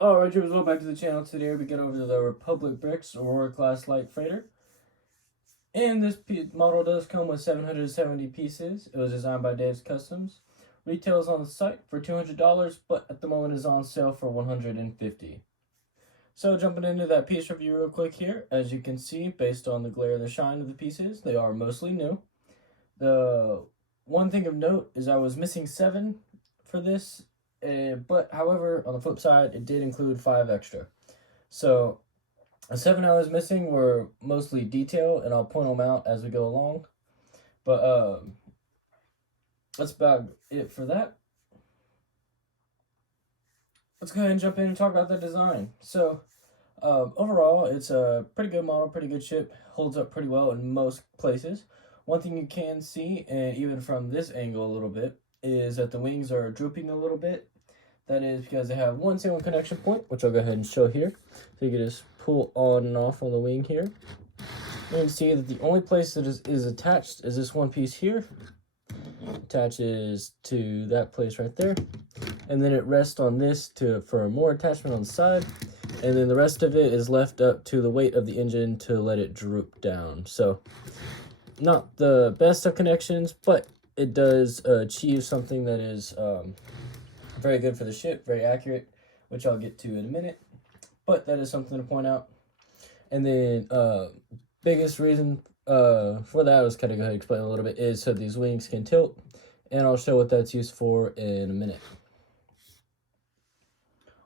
Alright, viewers, welcome back to the channel. Today we get over to the Republic Bricks Aurore class light freighter. And this model does come with 770 pieces. It was designed by Dave's Customs. Retails on the site for $200, but at the moment is on sale for $150. So jumping into that piece review real quick here, as you can see, based on the glare and the shine of the pieces, they are mostly new. The one thing of note is I was missing 7 for this. But however, on the flip side, it did include 5 extra. So the 7 I was missing were mostly detail, and I'll point them out as we go along. But that's about it for that. Let's go ahead and jump in and talk about the design. So overall, it's a pretty good model, pretty good ship, holds up pretty well in most places. One thing you can see, and even from this angle a little bit, is that the wings are drooping a little bit. That is because they have one single connection point, which I'll go ahead and show here. So you can just pull on and off on the wing here. You can see that the only place that is attached is this one piece here. Attaches to that place right there. And then it rests on this for more attachment on the side. And then the rest of it is left up to the weight of the engine to let it droop down. So not the best of connections, but it does achieve something that is very good for the ship, very accurate, which I'll get to in a minute. But that is something to point out. And then biggest reason for that, I was kind of go ahead and explain a little bit, is so these wings can tilt. And I'll show what that's used for in a minute.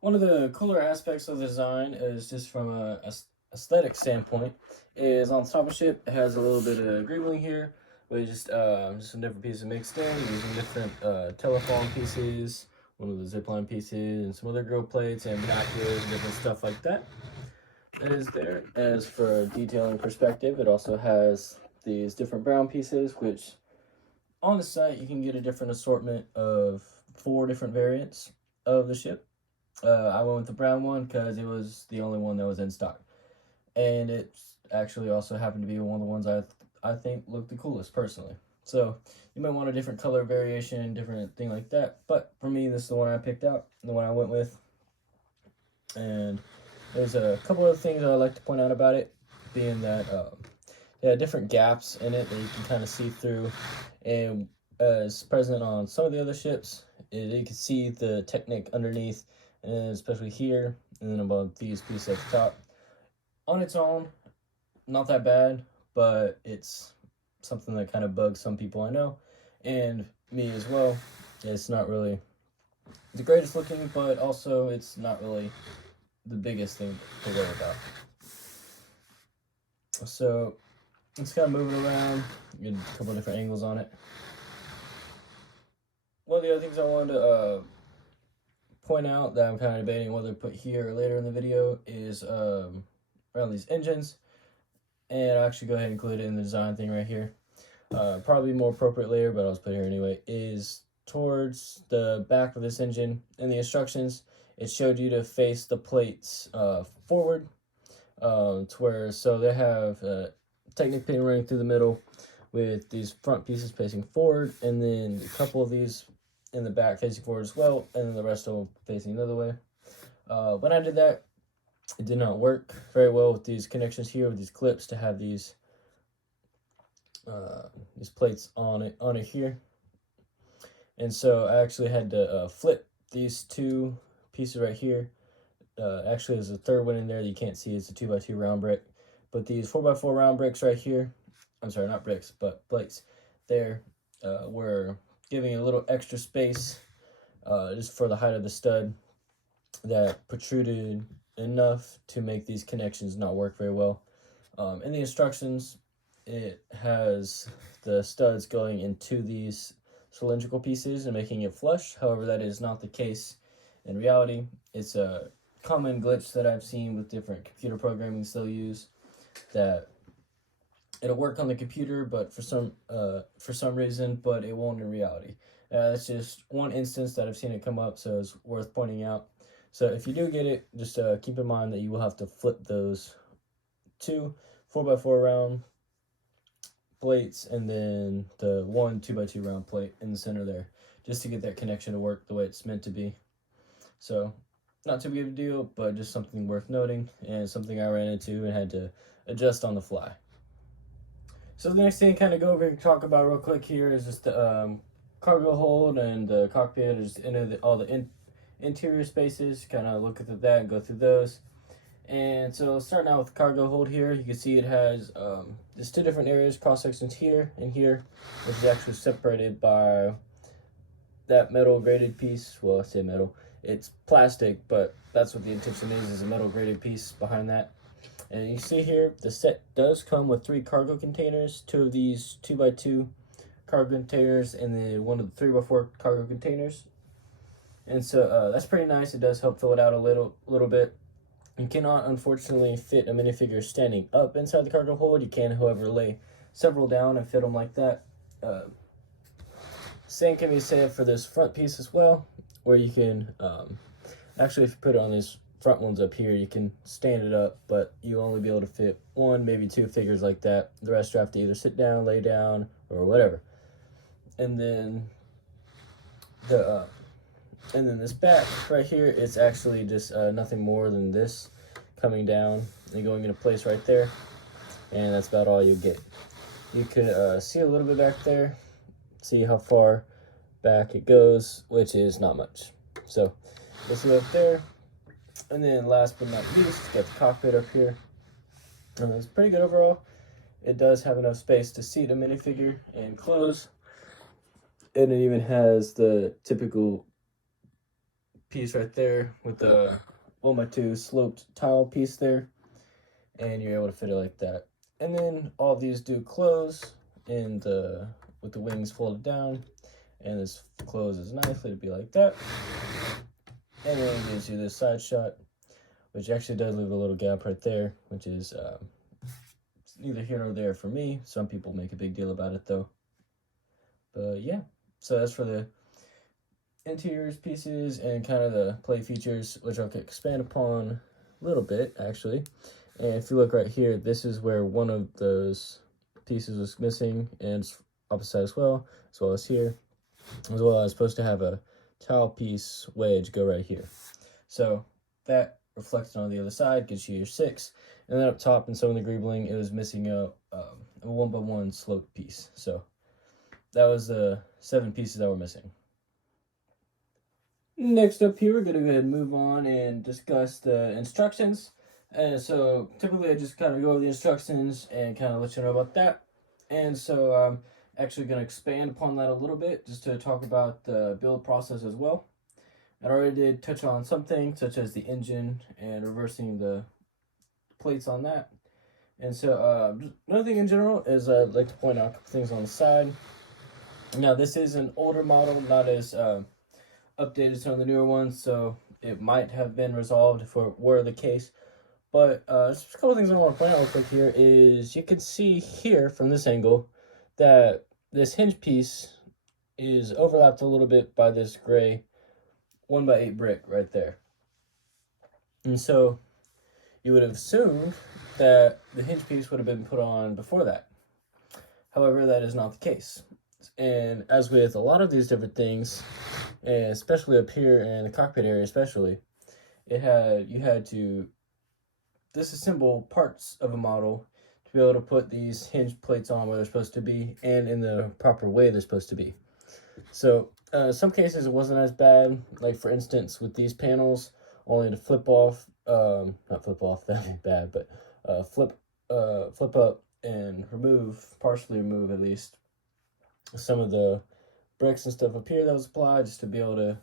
One of the cooler aspects of the design is just from a aesthetic standpoint, is on the top of the ship, it has a little bit of greebling here, with just some different pieces mixed in, using different telephone pieces, one of the zipline pieces, and some other grill plates and binoculars and different stuff like that. That is there. As for detailing perspective, it also has these different brown pieces, which on the site you can get a different assortment of 4 different variants of the ship. I went with the brown one because it was the only one that was in stock. And it actually also happened to be one of the ones I think looked the coolest personally. So you might want a different color variation, different thing like that. But for me, this is the one I picked out, the one I went with. And there's a couple of things I'd like to point out about it, being that it had different gaps in it that you can kind of see through. And as present on some of the other ships, you can see the Technic underneath, and especially here, and then above these pieces at the top. On its own, not that bad, but it's something that kind of bugs some people I know, and me as well. It's not really the greatest looking, but also it's not really the biggest thing to worry about. So let's kind of move it around, get a couple different angles on it. One of the other things I wanted to point out that I'm kind of debating whether to put here or later in the video is around these engines, and I'll actually go ahead and include it in the design thing right here. Probably more appropriate later, but I'll just put it here anyway, is towards the back of this engine. In the instructions, it showed you to face the plates forward, to where, so they have a Technic pin running through the middle with these front pieces facing forward, and then a couple of these in the back facing forward as well, and then the rest of them facing the other way. When I did that, it did not work very well with these connections here, with these clips, to have these plates on it here. And so I actually had to flip these 2 pieces right here. Actually, there's a third one in there that you can't see. It's a 2x2 round brick. But these 4x4 round bricks right here, I'm sorry, not bricks, but plates, there were giving a little extra space just for the height of the stud that protruded enough to make these connections not work very well. In the instructions, it has the studs going into these cylindrical pieces and making it flush. However, that is not the case in reality. It's a common glitch that I've seen with different computer programming they'll use, that it'll work on the computer, but for some reason, but it won't in reality. That's just one instance that I've seen it come up, so it's worth pointing out. So if you do get it, just keep in mind that you will have to flip those 2 4x4 round plates, and then the 1 2x2 round plate in the center there, just to get that connection to work the way it's meant to be. So not too big of a deal, but just something worth noting and something I ran into and had to adjust on the fly. So the next thing to kind of go over and talk about real quick here is just the cargo hold and the cockpit, just into all the interior spaces. Kind of look at that and go through those. And so starting out with cargo hold here, you can see it has there's two different areas, cross sections here and here, which is actually separated by that metal graded piece. Well, I say metal, it's plastic, but that's what the intention is a metal graded piece behind that. And you see here, the set does come with 3 cargo containers, 2 of these 2x2 cargo containers, and then 1 of the 3x4 cargo containers. And so that's pretty nice. It does help fill it out a little bit. You cannot, unfortunately, fit a minifigure standing up inside the cargo hold. You can, however, lay several down and fit them like that. Same can be said for this front piece as well, where you can, actually, if you put it on these front ones up here, you can stand it up, but you'll only be able to fit 1, maybe 2 figures like that. The rest you have to either sit down, lay down, or whatever. And then this back right here, it's actually just nothing more than this coming down and going into place right there, and that's about all you get. You can see a little bit back there, see how far back it goes, which is not much. So you'll see up there. And then last but not least, got the cockpit up here. It's pretty good overall. It does have enough space to seat a minifigure and close. And it even has the typical piece right there with the 1x2 sloped tile piece there. And you're able to fit it like that. And then all of these do close with the wings folded down. And this closes nicely to be like that. And then it gives you this side shot, which actually does leave a little gap right there, which is neither here nor there for me. Some people make a big deal about it though. But yeah, so that's for the interiors pieces and kind of the play features, which I'll expand upon a little bit actually. And if you look right here, this is where one of those pieces was missing, and it's opposite as well as here, as well as supposed to have a tile piece wedge go right here. So that reflected on the other side gives you your 6. And then up top in some of the greebling, it was missing a 1x1 sloped piece. So that was the 7 pieces that were missing. Next up here, we're going to go ahead and move on and discuss the instructions. And so typically I just kind of go over the instructions and kind of let you know about that. And so I'm actually going to expand upon that a little bit just to talk about the build process as well. I already did touch on something such as the engine and reversing the plates on that. And so another thing in general is I'd like to point out a couple things on the side. Now this is an older model, not as updated as some of the newer ones, so it might have been resolved if it were the case. But just a couple things I want to point out real quick here is you can see here from this angle that this hinge piece is overlapped a little bit by this gray 1x8 brick right there. And so you would have assumed that the hinge piece would have been put on before that. However, that is not the case. And as with a lot of these different things, and especially up here in the cockpit area especially, you had to disassemble parts of a model to be able to put these hinge plates on where they're supposed to be and in the proper way they're supposed to be. So some cases it wasn't as bad, like for instance with these panels, only to flip off, not flip off, that'd be bad, but flip up and partially remove at least, some of the bricks and stuff up here that was applied just to be able to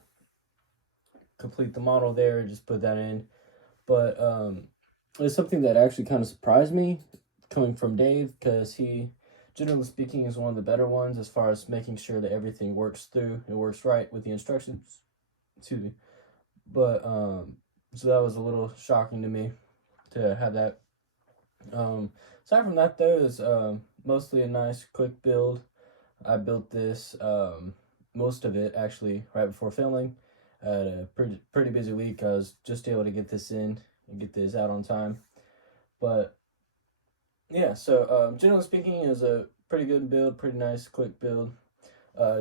complete the model there, just put that in. But it's something that actually kind of surprised me coming from Dave, because he, generally speaking, is one of the better ones as far as making sure that everything works through and works right with the instructions. Excuse me. But so that was a little shocking to me to have that. Aside from that though, is mostly a nice quick build. I built this most of it actually right before filming. I had a pretty busy week. I was just able to get this in and get this out on time. But yeah, so generally speaking, it was a pretty good build, pretty nice quick build.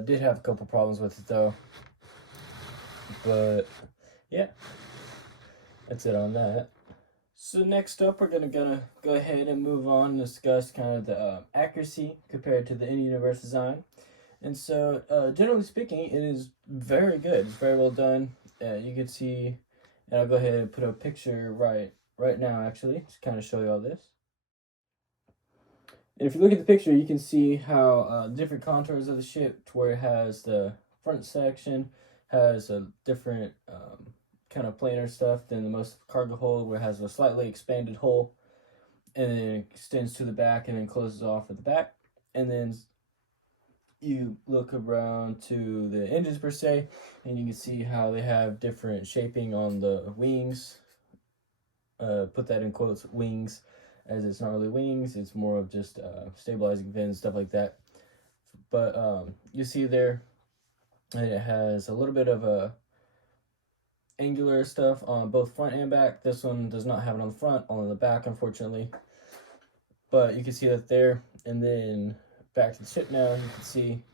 Did have a couple problems with it though, but yeah. that's it on that. So next up, we're gonna go ahead and move on and discuss kind of the accuracy compared to the in-universe design. And so, generally speaking, it is very good. It's very well done. You can see, and I'll go ahead and put a picture right now, actually, to kind of show you all this. And if you look at the picture, you can see how different contours of the ship, to where it has the front section has a different kind of planar stuff than the most cargo hold, where it has a slightly expanded hole, and then it extends to the back and then closes off at the back. And then you look around to the engines per se, and you can see how they have different shaping on the wings. Put that in quotes, wings, as it's not really wings, it's more of just stabilizing fins, stuff like that. But you see there, it has a little bit of a angular stuff on both front and back. This one does not have it on the front, only on the back, unfortunately. But you can see that there, and then back to the ship now, you can see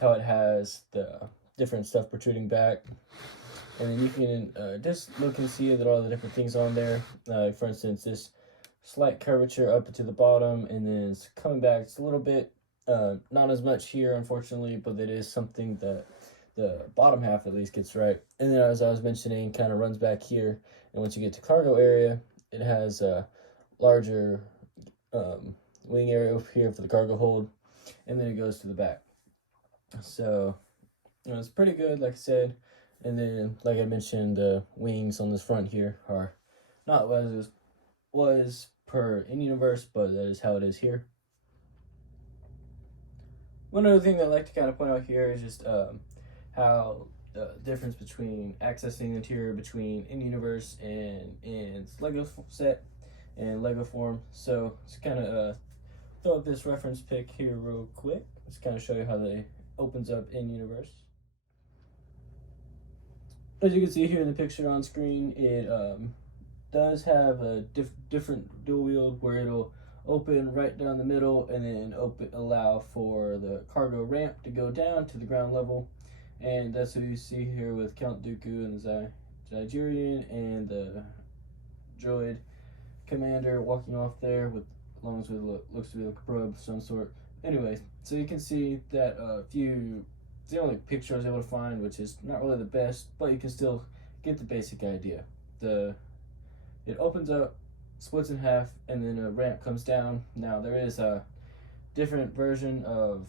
how it has the different stuff protruding back. And then you can just look and see that all the different things on there. For instance, this slight curvature up to the bottom, and then it's coming back just a little bit. Not as much here, unfortunately, but it is something that the bottom half at least gets right. And then, as I was mentioning, kind of runs back here. And once you get to cargo area, it has a larger wing area over here for the cargo hold, and then it goes to the back. So, it's pretty good, like I said. And then, like I mentioned, the wings on this front here are not what it was per in-universe, but that is how it is here. One other thing that I'd like to kind of point out here is just how the difference between accessing the interior between in-universe and in Lego set and Lego form. So, let's kind of throw up this reference pic here real quick. Let's kind of show you how they opens up in-universe. As you can see here in the picture on screen, it does have a different dual wield where it'll open right down the middle and then allow for the cargo ramp to go down to the ground level. And that's what you see here with Count Dooku and the Nigerian and the droid commander walking off there with, as long as it looks to be like a probe of some sort. Anyway, so you can see that it's the only picture I was able to find, which is not really the best, but you can still get the basic idea. It opens up, splits in half, and then a ramp comes down. Now there is a different version of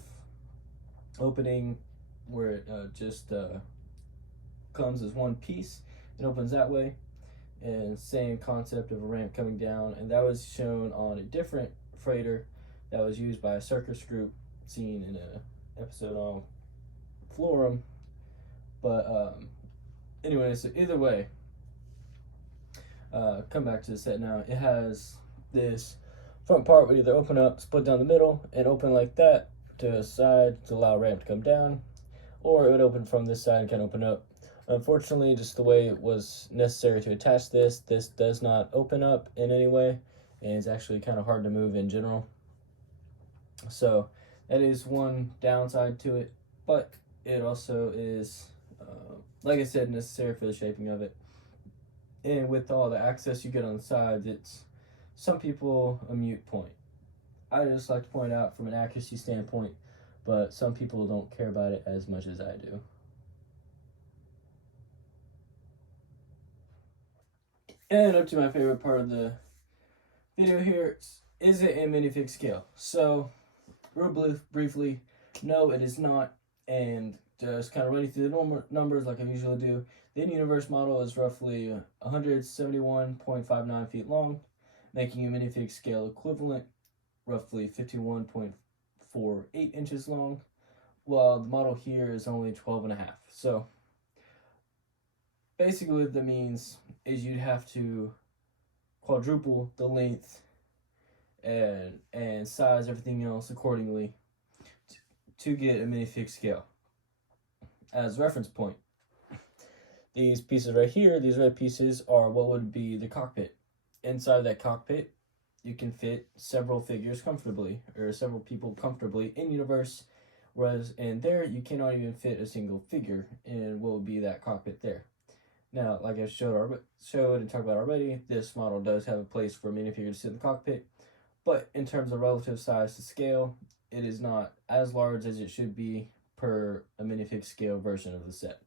opening where it just comes as one piece and opens that way, and same concept of a ramp coming down, and that was shown on a different freighter that was used by a circus group seen in an episode on Florum. But anyway, so either way, come back to the set now. It has this front part would either open up, split down the middle, and open like that to the side to allow ramp to come down, or it would open from this side and kind of open up. Unfortunately, just the way it was necessary to attach this does not open up in any way, and it's actually kind of hard to move in general. So that is one downside to it, but it also is, like I said, necessary for the shaping of it. And with all the access you get on the sides, it's some people a mute point. I just like to point out from an accuracy standpoint, but some people don't care about it as much as I do. And up to my favorite part of the video here, is it in Minifig Scale? So, real briefly, no, it is not. And just kind of running through the normal numbers like I usually do. The in-universe model is roughly 171.59 feet long, making a Minifig Scale equivalent roughly 51.48 inches long, while the model here is only 12.5. So basically what that means is you'd have to quadruple the length and size everything else accordingly to get a Minifig Scale. As a reference point, these pieces right here, these red pieces, are what would be the cockpit. Inside of that cockpit, you can fit several figures comfortably, or several people comfortably in universe, whereas in there, you cannot even fit a single figure in what would be that cockpit there. Now, like I showed and talked about already, this model does have a place for a minifigure to sit in the cockpit, but in terms of relative size to scale, it is not as large as it should be per a Minifig Scale version of the set.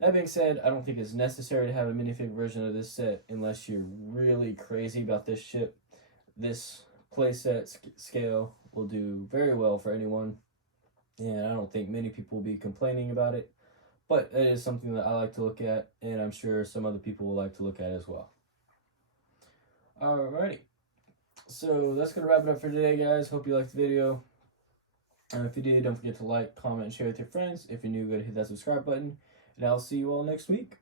That being said, I don't think it's necessary to have a minifig version of this set unless you're really crazy about this ship. This playset scale will do very well for anyone, and I don't think many people will be complaining about it, but it is something that I like to look at, and I'm sure some other people will like to look at as well. Alrighty, so that's going to wrap it up for today, guys. Hope you liked the video. If you did, don't forget to like, comment, and share with your friends. If you're new, go ahead and hit that subscribe button. And I'll see you all next week.